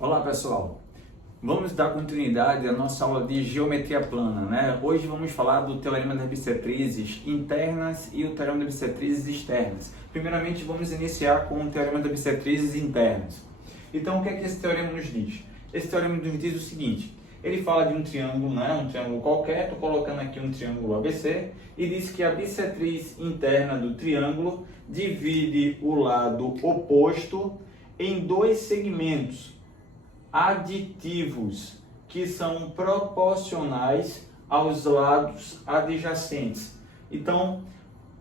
Olá pessoal, vamos dar continuidade à nossa aula de geometria plana, né? Hoje vamos falar do teorema das bissetrizes internas e o teorema das bissetrizes externas. Primeiramente vamos iniciar com o teorema das bissetrizes internas. Então o que é que esse teorema nos diz? Esse teorema nos diz o seguinte: ele fala de um triângulo, né? Um triângulo qualquer, estou colocando aqui um triângulo ABC, e diz que a bissetriz interna do triângulo divide o lado oposto em dois segmentos aditivos que são proporcionais aos lados adjacentes. Então,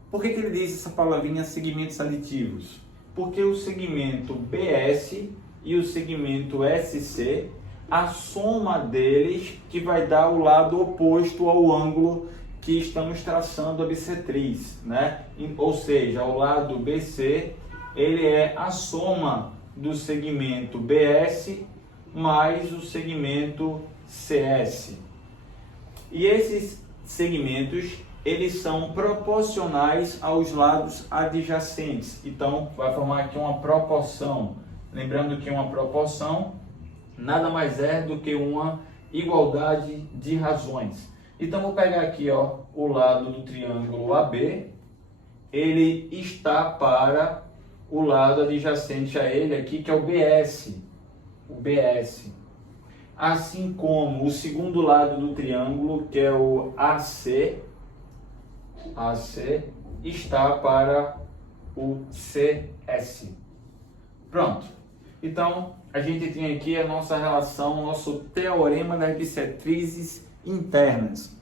por que ele diz essa palavrinha segmentos aditivos? Porque o segmento BS e o segmento SC, a soma deles que vai dar o lado oposto ao ângulo que estamos traçando a bissetriz, né? Ou seja, o lado BC, ele é a soma do segmento BS mais o segmento CS. E esses segmentos, eles são proporcionais aos lados adjacentes. Então, vai formar aqui uma proporção. Lembrando que uma proporção nada mais é do que uma igualdade de razões. Então, vou pegar aqui, ó, o lado do triângulo AB. Ele está para o lado adjacente a ele aqui, que é o BS. O BS, assim como o segundo lado do triângulo, que é o AC, está para o CS. Pronto. Então, a gente tem aqui a nossa relação, nosso teorema das bissetrizes internas.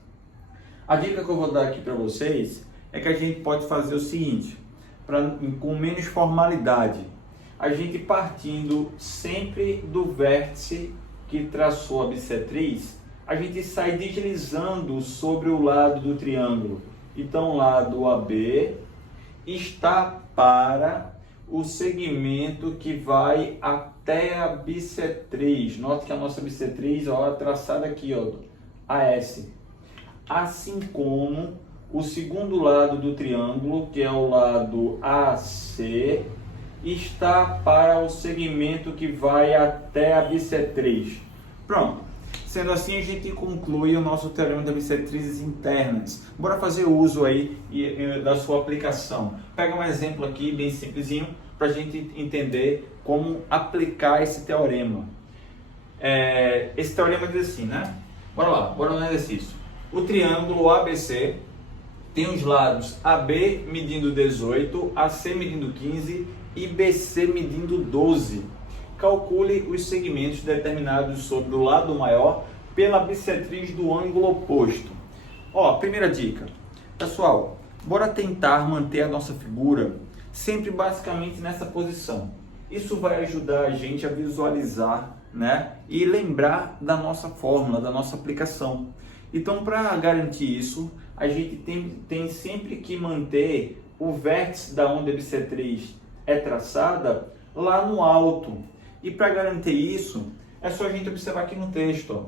A dica que eu vou dar aqui para vocês é que a gente pode fazer o seguinte, com menos formalidade. A gente partindo sempre do vértice que traçou a bissetriz, a gente sai deslizando sobre o lado do triângulo. Então, o lado AB está para o segmento que vai até a bissetriz. Note que a nossa bissetriz, ó, é traçada aqui, ó, AS. Assim como o segundo lado do triângulo, que é o lado AC, está para o segmento que vai até a bissetriz. Pronto. Sendo assim, a gente conclui o nosso teorema das bissetrizes internas. Bora fazer uso aí da sua aplicação. Pega um exemplo aqui, bem simplesinho, para a gente entender como aplicar esse teorema. Esse teorema diz assim, né? Bora lá, bora no exercício. O triângulo ABC tem os lados AB medindo 18, AC medindo 15 e BC medindo 12. Calcule os segmentos determinados sobre o lado maior pela bissetriz do ângulo oposto. Ó, primeira dica. Pessoal, bora tentar manter a nossa figura sempre basicamente nessa posição. Isso vai ajudar a gente a visualizar, né? E lembrar da nossa fórmula, da nossa aplicação. Então, para garantir isso, a gente tem sempre que manter o vértice da onde a bissetriz é traçada lá no alto. E para garantir isso, é só a gente observar aqui no texto. Ó.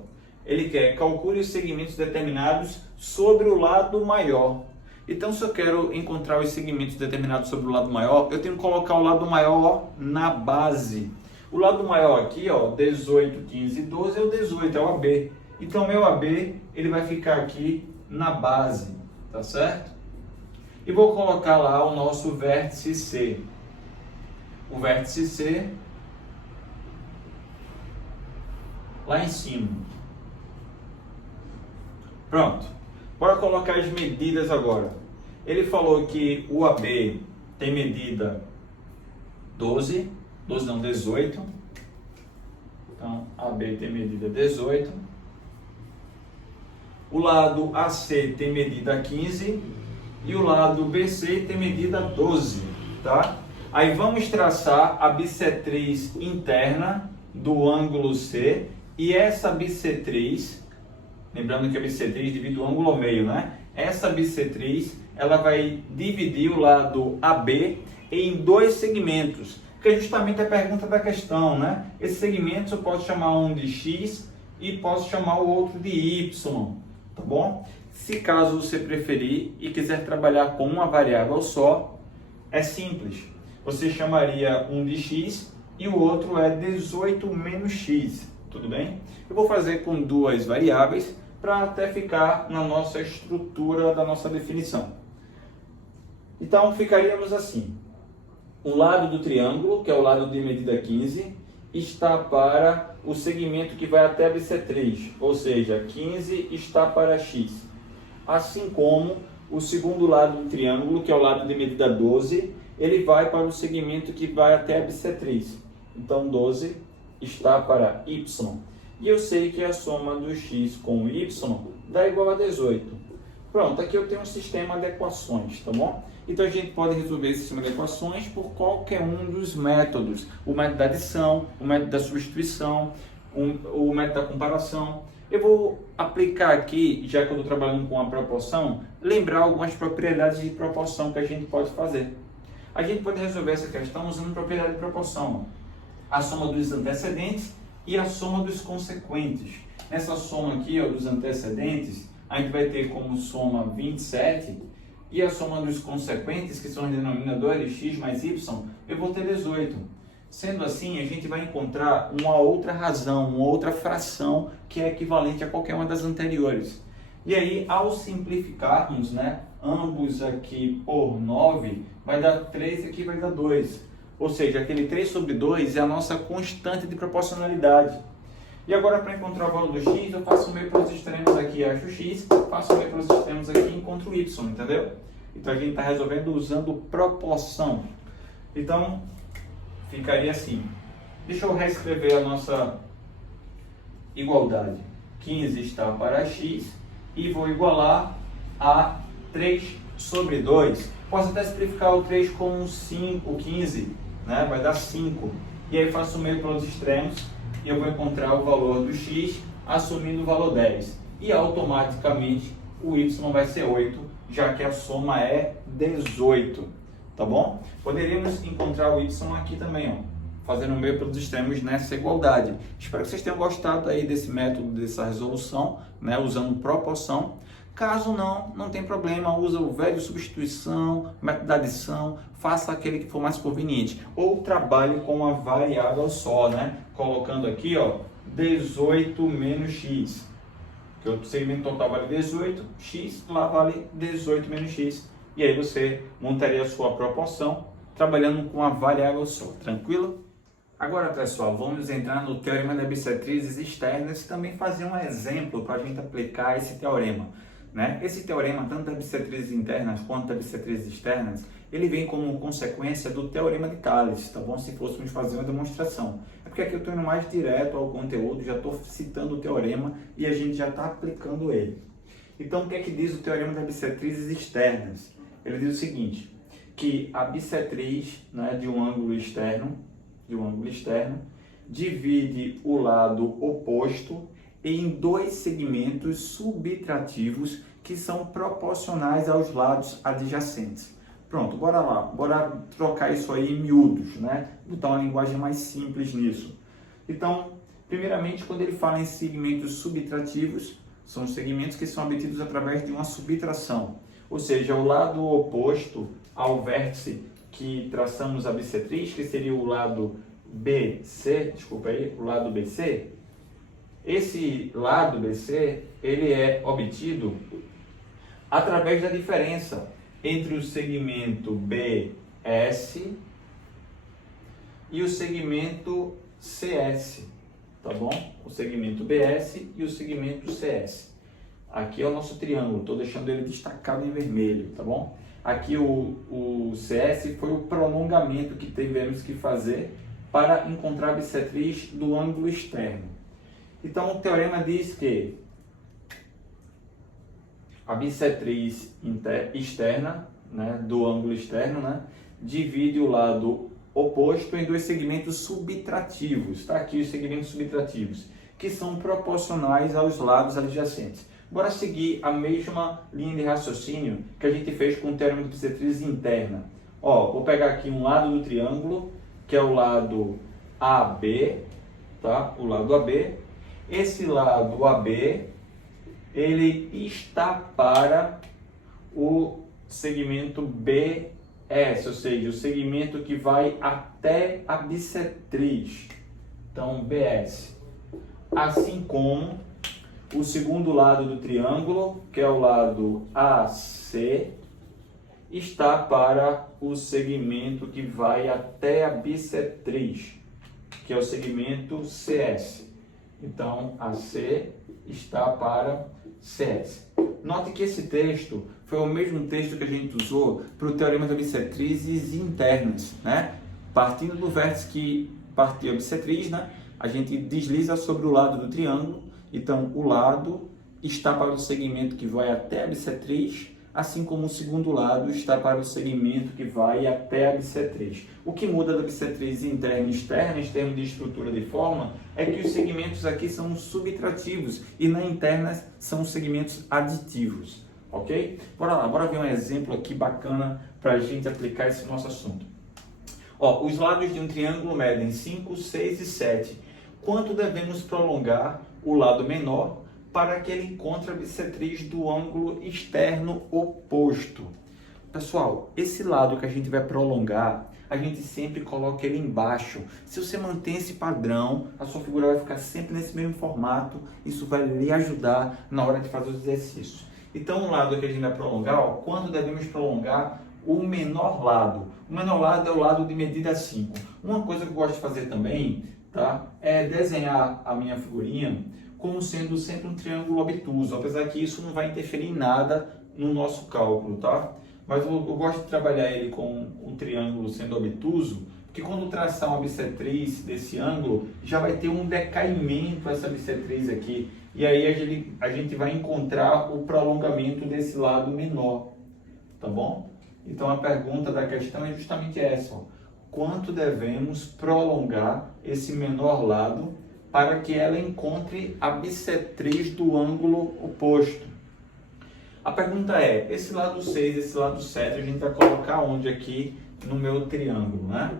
Ele quer calcule os segmentos determinados sobre o lado maior. Então, se eu quero encontrar os segmentos determinados sobre o lado maior, eu tenho que colocar o lado maior na base. O lado maior aqui, ó, 18, 15 e 12 é o 18, é o AB. Então, meu AB, ele vai ficar aqui na base, tá certo? E vou colocar lá o nosso vértice C. O vértice C lá em cima. Pronto. Bora colocar as medidas agora. Ele falou que o AB tem medida 18. Então, AB tem medida 18. O lado AC tem medida 15 e o lado BC tem medida 12, tá? Aí vamos traçar a bissetriz interna do ângulo C e essa bissetriz, lembrando que a bissetriz divide o ângulo ao meio, né? Essa bissetriz, ela vai dividir o lado AB em dois segmentos, que é justamente a pergunta da questão, né? Esses segmentos eu posso chamar um de X e posso chamar o outro de Y, tá bom? Se caso você preferir e quiser trabalhar com uma variável só, é simples. Você chamaria um de X e o outro é 18 menos x, tudo bem? Eu vou fazer com duas variáveis para até ficar na nossa estrutura da nossa definição. Então, ficaríamos assim. O lado do triângulo, que é o lado de medida 15, está para o segmento que vai até a bissetriz, ou seja, 15 está para x. Assim como o segundo lado do triângulo, que é o lado de medida 12, ele vai para o segmento que vai até a bissetriz. Então, 12 está para y. E eu sei que a soma do x com y dá igual a 18. Pronto, aqui eu tenho um sistema de equações, tá bom? Então a gente pode resolver esse sistema de equações por qualquer um dos métodos. O método da adição, o método da substituição, o método da comparação. Eu vou aplicar aqui, já que eu estou trabalhando com a proporção, lembrar algumas propriedades de proporção que a gente pode fazer. A gente pode resolver essa questão usando propriedade de proporção. A soma dos antecedentes e a soma dos consequentes. Nessa soma aqui, ó, dos antecedentes, a gente vai ter como soma 27 e a soma dos consequentes, que são os denominadores x mais y, eu vou ter 18. Sendo assim, a gente vai encontrar uma outra razão, uma outra fração que é equivalente a qualquer uma das anteriores. E aí, ao simplificarmos, né, ambos aqui por 9, vai dar 3 e aqui vai dar 2. Ou seja, aquele 3 sobre 2 é a nossa constante de proporcionalidade. E agora, para encontrar o valor do x, eu faço o meio pelos extremos aqui, acho x, faço o meio pelos extremos aqui e encontro y, entendeu? Então, a gente está resolvendo usando proporção. Então, ficaria assim. Deixa eu reescrever a nossa igualdade. 15 está para x e vou igualar a 3 sobre 2. Posso até simplificar o 3 como 5, 15, né? Vai dar 5. E aí faço o meio pelos extremos e eu vou encontrar o valor do x assumindo o valor 10. E automaticamente o y vai ser 8, já que a soma é 18. Tá bom? Poderíamos encontrar o y aqui também, ó, fazendo o meio pelos extremos nessa igualdade. Espero que vocês tenham gostado aí desse método, dessa resolução, né, usando proporção. Caso não tem problema, usa o velho substituição, método da adição, faça aquele que for mais conveniente. Ou trabalhe com uma variável só, né? Colocando aqui, ó, 18 menos x. Que o segmento total vale 18, x lá vale 18 menos x. E aí você montaria a sua proporção trabalhando com uma variável só, tranquilo? Agora, pessoal, vamos entrar no teorema das bissetrizes externas e também fazer um exemplo para a gente aplicar esse teorema. Né? Esse teorema, tanto das bissetrizes internas quanto das bissetrizes externas, ele vem como consequência do teorema de Tales, tá bom? Se fôssemos fazer uma demonstração. É porque aqui eu estou indo mais direto ao conteúdo, já estou citando o teorema e a gente já está aplicando ele. Então, o que é que diz o teorema das bissetrizes externas? Ele diz o seguinte, que a bissetriz, né, de um ângulo externo, divide o lado oposto em dois segmentos subtrativos que são proporcionais aos lados adjacentes. Pronto, bora lá, bora trocar isso aí em miúdos, né? Botar uma linguagem mais simples nisso. Então, primeiramente, quando ele fala em segmentos subtrativos, são os segmentos que são obtidos através de uma subtração, ou seja, o lado oposto ao vértice que traçamos a bissetriz, que seria o lado BC, o lado BC. Esse lado BC, ele é obtido através da diferença entre o segmento BS e o segmento CS, tá bom? O segmento BS e o segmento CS. Aqui é o nosso triângulo, estou deixando ele destacado em vermelho, tá bom? Aqui o CS foi o prolongamento que tivemos que fazer para encontrar a bissetriz do ângulo externo. Então, o teorema diz que a bissetriz externa, né, do ângulo externo, né, divide o lado oposto em dois segmentos subtrativos. Está aqui os segmentos subtrativos, que são proporcionais aos lados adjacentes. Bora seguir a mesma linha de raciocínio que a gente fez com o teorema de bissetriz interna. Ó, vou pegar aqui um lado do triângulo, que é o lado AB, tá? O lado AB. Esse lado AB, ele está para o segmento BS. S, ou seja, o segmento que vai até a bissetriz. Então, BS. Assim como o segundo lado do triângulo, que é o lado AC, está para o segmento que vai até a bissetriz, que é o segmento CS. Então, AC está para CS. Note que esse texto foi o mesmo texto que a gente usou para o teorema das bissetrizes internas, né? Partindo do vértice que partiu a bissetriz, né? A gente desliza sobre o lado do triângulo. Então, o lado está para o segmento que vai até a bissetriz, assim como o segundo lado está para o segmento que vai até a bissetriz. O que muda da bissetriz interna e externa, em termos de estrutura de forma, é que os segmentos aqui são subtrativos e na interna são segmentos aditivos, ok? Bora lá, bora ver um exemplo aqui bacana para a gente aplicar esse nosso assunto. Ó, os lados de um triângulo medem 5, 6 e 7. Quanto devemos prolongar o lado menor para que ele encontre a bissetriz do ângulo externo oposto? Pessoal, esse lado que a gente vai prolongar, a gente sempre coloca ele embaixo. Se você mantém esse padrão, a sua figura vai ficar sempre nesse mesmo formato. Isso vai lhe ajudar na hora de fazer os exercícios. Então, o lado que a gente vai prolongar, ó, quando devemos prolongar o menor lado? O menor lado é o lado de medida 5. Uma coisa que eu gosto de fazer também, tá, é desenhar a minha figurinha como sendo sempre um triângulo obtuso, apesar que isso não vai interferir em nada no nosso cálculo, tá? Mas eu gosto de trabalhar ele com um triângulo sendo obtuso, porque quando traçar uma bissetriz desse ângulo, já vai ter um decaimento essa bissetriz aqui, e aí a gente vai encontrar o prolongamento desse lado menor, tá bom? Então a pergunta da questão é justamente essa, ó. Quanto devemos prolongar esse menor lado para que ela encontre a bissetriz do ângulo oposto? A pergunta é, esse lado 6, esse lado 7, a gente vai colocar onde aqui no meu triângulo, né?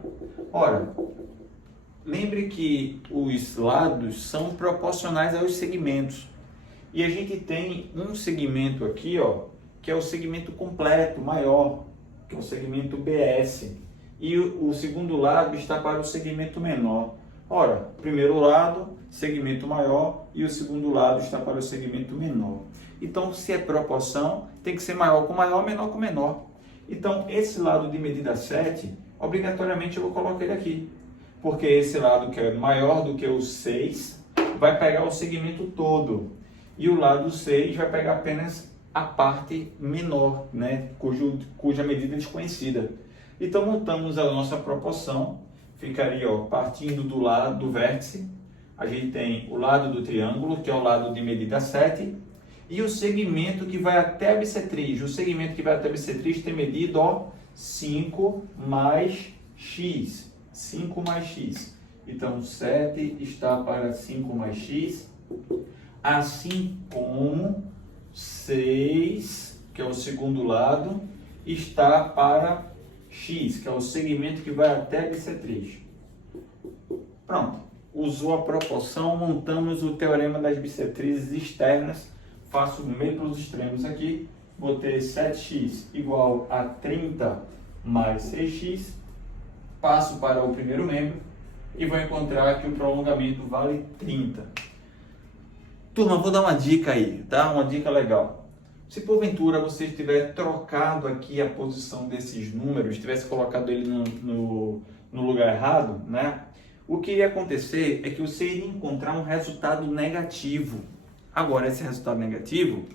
Ora, lembre que os lados são proporcionais aos segmentos. E a gente tem um segmento aqui, ó, que é o segmento completo, maior, que é o segmento BS. E o segundo lado está para o segmento menor. Ora, primeiro lado, segmento maior, e o segundo lado está para o segmento menor. Então, se é proporção, tem que ser maior com maior, menor com menor. Então, esse lado de medida 7, obrigatoriamente eu vou colocar ele aqui. Porque esse lado que é maior do que o 6, vai pegar o segmento todo. E o lado 6 vai pegar apenas a parte menor, né? Cuja medida é desconhecida. Então, montamos a nossa proporção. Ficaria, ó, partindo do lado do vértice, a gente tem o lado do triângulo, que é o lado de medida 7, e o segmento que vai até a bissetriz. O segmento que vai até a bissetriz tem medida, ó, 5 mais x. 5 mais x. Então, 7 está para 5 mais x, assim como 6, que é o segundo lado, está para x, que é o segmento que vai até a bissetriz. Pronto. Usou a proporção, montamos o teorema das bissetrizes externas. Faço o meio para os extremos aqui. Botei 7x igual a 30 mais 6x. Passo para o primeiro membro e vou encontrar que o prolongamento vale 30. Turma, vou dar uma dica aí, tá? Uma dica legal. Se porventura você tiver trocado aqui a posição desses números, tivesse colocado ele no lugar errado, né? O que ia acontecer é que você iria encontrar um resultado negativo. Agora, esse resultado negativo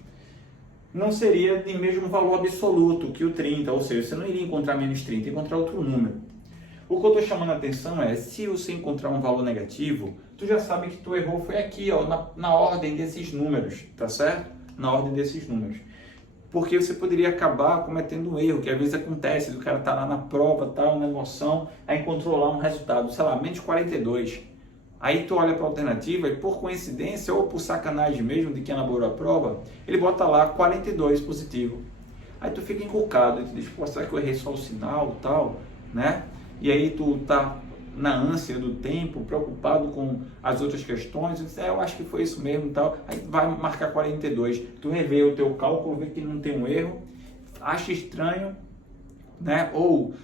não seria de mesmo valor absoluto que o 30, ou seja, você não iria encontrar menos 30, ia encontrar outro número. O que eu estou chamando a atenção é, se você encontrar um valor negativo, tu já sabe que tu errou foi aqui, ó, na ordem desses números, tá certo? Na ordem desses números. Porque você poderia acabar cometendo um erro, que às vezes acontece, o cara tá lá na prova, tá na noção, aí encontrou lá um resultado, sei lá, menos 42. Aí tu olha para a alternativa e por coincidência ou por sacanagem mesmo de quem elaborou a prova, ele bota lá 42 positivo. Aí tu fica encucado, e tu diz, pô, será que eu errei só o sinal e tal, né? E aí tu tá na ânsia do tempo, preocupado com as outras questões, e diz, eu acho que foi isso mesmo e tal, aí vai marcar 42. Tu revê o teu cálculo, vê que não tem um erro, acha estranho, né? Ou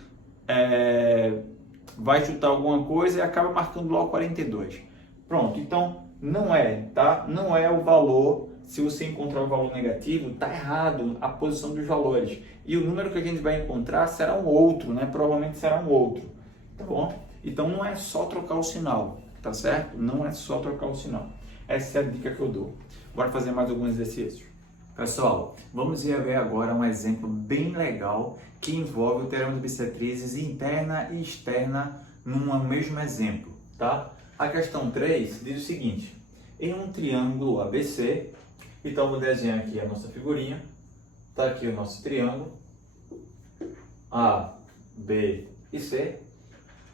vai chutar alguma coisa e acaba marcando logo 42. Pronto, então não é, tá? Não é o valor. Se você encontrar o valor negativo, tá errado a posição dos valores. E o número que a gente vai encontrar será um outro, né? Provavelmente será um outro, tá bom? Então não é só trocar o sinal, tá certo? Não é só trocar o sinal. Essa é a dica que eu dou. Bora fazer mais alguns exercícios. Pessoal, vamos ver agora um exemplo bem legal que envolve o teorema de bissetrizes interna e externa num mesmo exemplo, tá? A questão 3 diz o seguinte: em um triângulo ABC, então vou desenhar aqui a nossa figurinha, tá aqui o nosso triângulo, A, B e C.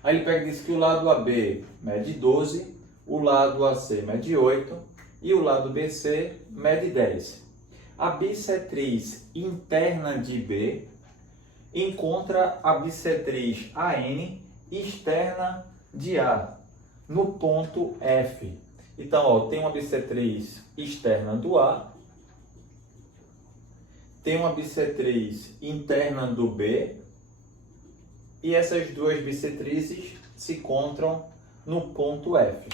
Aí ele pega e diz que o lado AB mede 12, o lado AC mede 8 e o lado BC mede 10. A bissetriz interna de B encontra a bissetriz AN externa de A no ponto F. Então, ó, tem uma bissetriz externa do A, tem uma bissetriz interna do B, e essas duas bissetrizes se encontram no ponto F,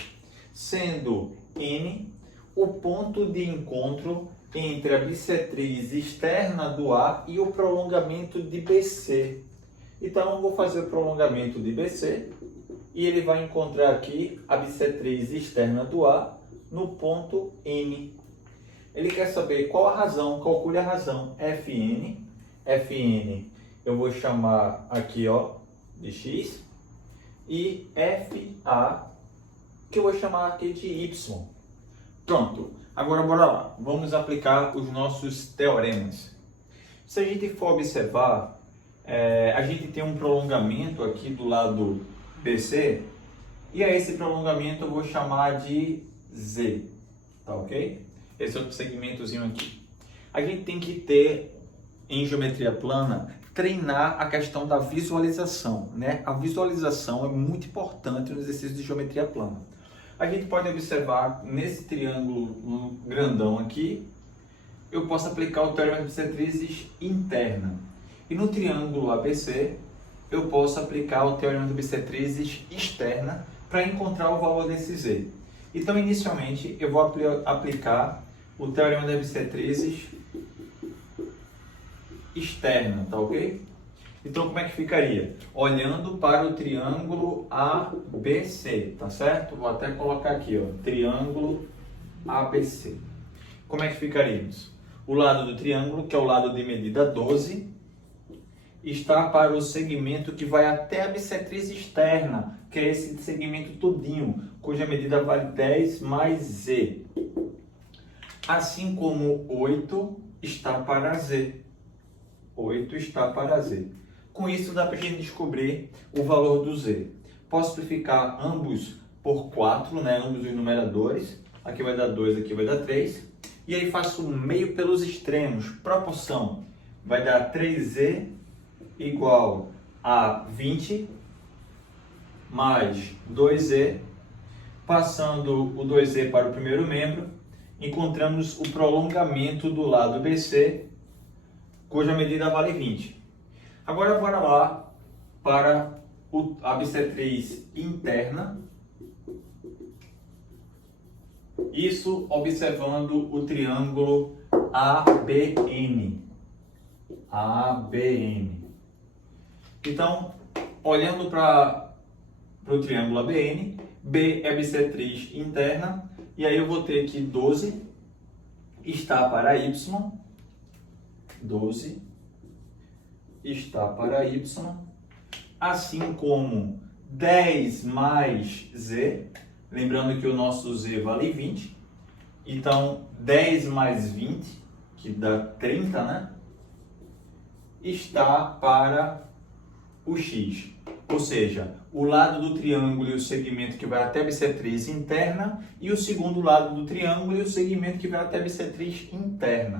sendo N o ponto de encontro entre a bissetriz externa do A e o prolongamento de BC. Então, eu vou fazer o prolongamento de BC e ele vai encontrar aqui a bissetriz externa do A no ponto N. Ele quer saber qual a razão, calcule a razão Fn. Fn eu vou chamar aqui, ó, de x, e Fa que eu vou chamar aqui de y. Pronto, agora bora lá, vamos aplicar os nossos teoremas. Se a gente for observar, a gente tem um prolongamento aqui do lado BC, e a esse prolongamento eu vou chamar de Z, tá ok? Esse outro segmentozinho aqui. A gente tem que ter, em geometria plana, treinar a questão da visualização, né? A visualização é muito importante no exercício de geometria plana. A gente pode observar nesse triângulo grandão aqui, eu posso aplicar o teorema de bissetrizes interna. E no triângulo ABC, eu posso aplicar o teorema de bissetrizes externa para encontrar o valor desse Z. Então, inicialmente, eu vou aplicar o teorema das bissetrizes externa, tá ok? Então, como é que ficaria? Olhando para o triângulo ABC, tá certo? Vou até colocar aqui, ó, triângulo ABC. Como é que ficaríamos? O lado do triângulo, que é o lado de medida 12, está para o segmento que vai até a bissetriz externa, que é esse segmento todinho, cuja medida vale 10 mais Z. Assim como 8 está para Z. 8 está para Z. Com isso dá para a gente descobrir o valor do Z. Posso simplificar ambos por 4, né? Ambos os numeradores. Aqui vai dar 2, aqui vai dar 3. E aí faço um meio pelos extremos. Proporção vai dar 3Z igual a 20 mais 2Z. Passando o 2Z para o primeiro membro, encontramos o prolongamento do lado BC, cuja medida vale 20. Agora bora lá para a bissetriz interna. Isso observando o triângulo ABN. ABN. Então, olhando para o triângulo ABN, B é a bissetriz interna, e aí eu vou ter que 12 está para Y, 12 está para Y, assim como 10 mais Z, lembrando que o nosso Z vale 20, então 10 mais 20, que dá 30, né? Está para o X, ou seja, o lado do triângulo e o segmento que vai até a bissetriz interna, e o segundo lado do triângulo e o segmento que vai até a bissetriz interna.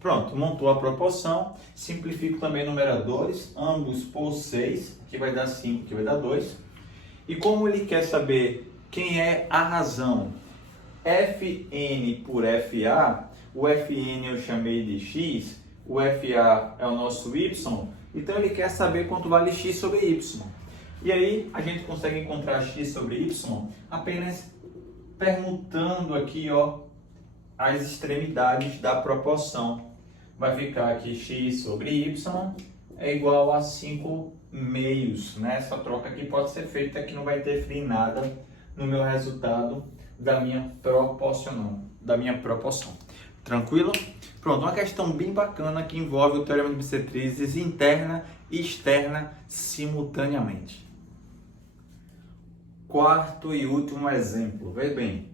Pronto, montou a proporção, simplifico também numeradores, ambos por 6, que vai dar 5, que vai dar 2. E como ele quer saber quem é a razão Fn por Fa, o Fn eu chamei de x, o Fa é o nosso y, Então ele quer saber quanto vale x sobre y. E aí a gente consegue encontrar x sobre y apenas permutando aqui, ó, as extremidades da proporção. Vai ficar aqui x sobre y é igual a 5 meios, né? Essa troca aqui pode ser feita, que não vai interferir nada no meu resultado da minha proporção. Tranquilo? Pronto, uma questão bem bacana que envolve o teorema de bissetrizes interna e externa simultaneamente. Quarto e último exemplo, veja bem.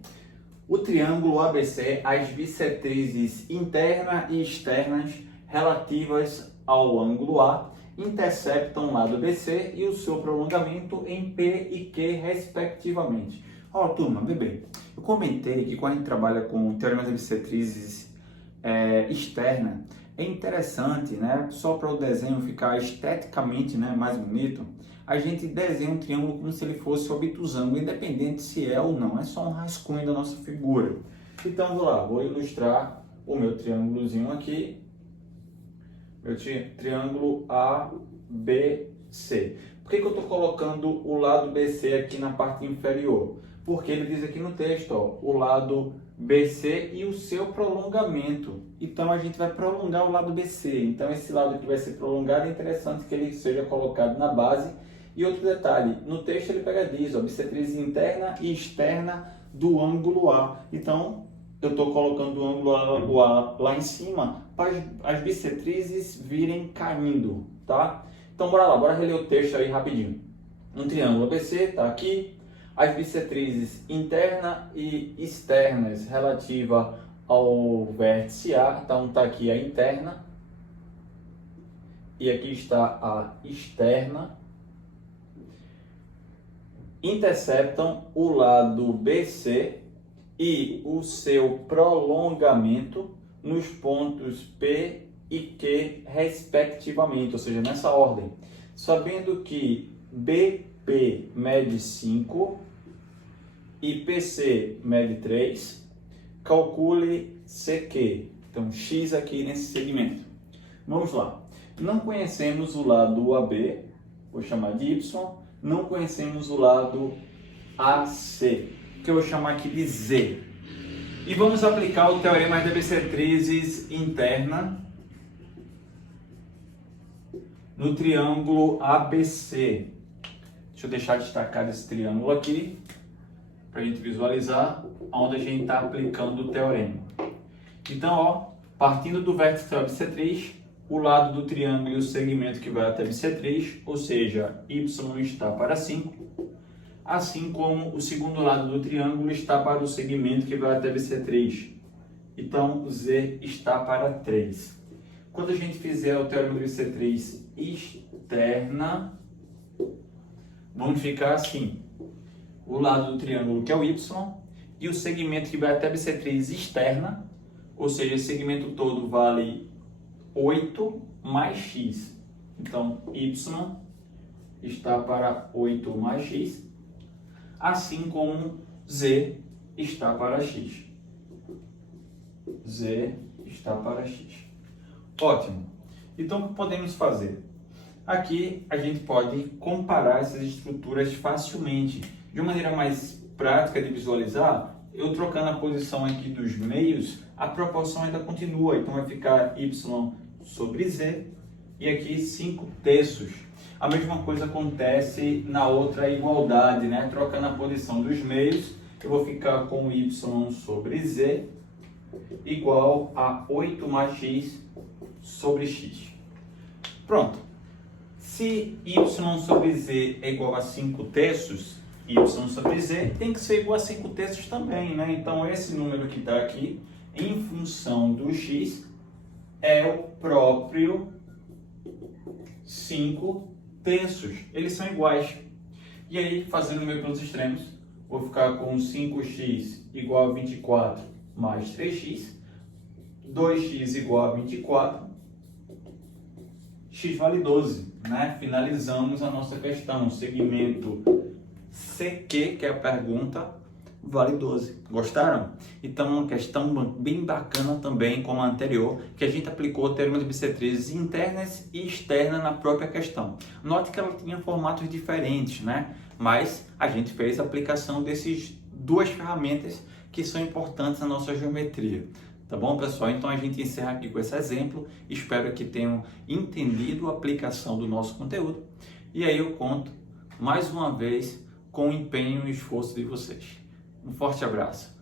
O triângulo ABC, as bissetrizes interna e externas relativas ao ângulo A interceptam o lado BC e o seu prolongamento em P e Q, respectivamente. Ó, turma, veja bem, eu comentei que quando a gente trabalha com teorema de bissetrizes externa, é interessante, né, só para o desenho ficar esteticamente, né, mais bonito, a gente desenha um triângulo como se ele fosse obtusângulo, independente se é ou não, é só um rascunho da nossa figura. Então, vou lá, vou ilustrar o meu triângulozinho aqui, meu triângulo ABC. Por que eu estou colocando o lado BC aqui na parte inferior? Porque ele diz aqui no texto, ó, o lado BC e o seu prolongamento. Então, a gente vai prolongar o lado BC. Então, esse lado que vai ser prolongado, é interessante que ele seja colocado na base. E outro detalhe, no texto ele diz, ó, bissetriz interna e externa do ângulo A. Então, eu estou colocando o ângulo A lá em cima para as bissetrizes virem caindo, tá? Então, bora lá, bora reler o texto aí rapidinho. Um triângulo ABC está aqui. As bissetrizes interna e externas relativa ao vértice A. Então, está aqui a interna. E aqui está a externa. Interceptam o lado BC e o seu prolongamento nos pontos P e Q, respectivamente, ou seja, nessa ordem. Sabendo que BP mede 5 e PC mede 3, calcule CQ. Então, X aqui nesse segmento. Vamos lá. Não conhecemos o lado AB, vou chamar de Y. Não conhecemos o lado AC, que eu vou chamar aqui de Z. E vamos aplicar o teorema das bissetrizes interna no triângulo ABC. Deixa eu deixar destacado esse triângulo aqui, para a gente visualizar onde a gente está aplicando o teorema. Então, ó, partindo do vértice da bissetriz, o lado do triângulo e o segmento que vai até a bissetriz, ou seja, y está para 5, assim como o segundo lado do triângulo está para o segmento que vai até a bissetriz. Então, z está para 3. Quando a gente fizer o teorema da bissetriz externa, vamos ficar assim. O lado do triângulo, que é o y, e o segmento que vai até a bissetriz externa, ou seja, esse segmento todo vale 8 mais x. Então, y está para 8 mais x, assim como z está para x. Z está para x. Ótimo. Então, o que podemos fazer? Aqui, a gente pode comparar essas estruturas facilmente. De uma maneira mais prática de visualizar, eu trocando a posição aqui dos meios, a proporção ainda continua. Então, vai ficar y sobre z e aqui 5 terços. A mesma coisa acontece na outra igualdade, né? Trocando a posição dos meios, eu vou ficar com y sobre z igual a 8 mais x sobre x. Pronto. Se y sobre z é igual a 5 terços, y sobre z tem que ser igual a 5 terços também, né? Então, esse número que está aqui, em função do x, é o próprio 5 terços. Eles são iguais. E aí, fazendo o meu pelos extremos, vou ficar com 5x igual a 24 mais 3x, 2x igual a 24, x vale 12, né? Finalizamos a nossa questão. Segmento CQ, que é a pergunta, vale 12. Gostaram? Então, uma questão bem bacana também, como a anterior, que a gente aplicou o teorema de bissetrizes internas e externas na própria questão. Note que ela tinha formatos diferentes, né? Mas a gente fez a aplicação dessas duas ferramentas que são importantes na nossa geometria. Tá bom, pessoal? Então a gente encerra aqui com esse exemplo. Espero que tenham entendido a aplicação do nosso conteúdo. E aí eu conto mais uma vez com o empenho e esforço de vocês. Um forte abraço.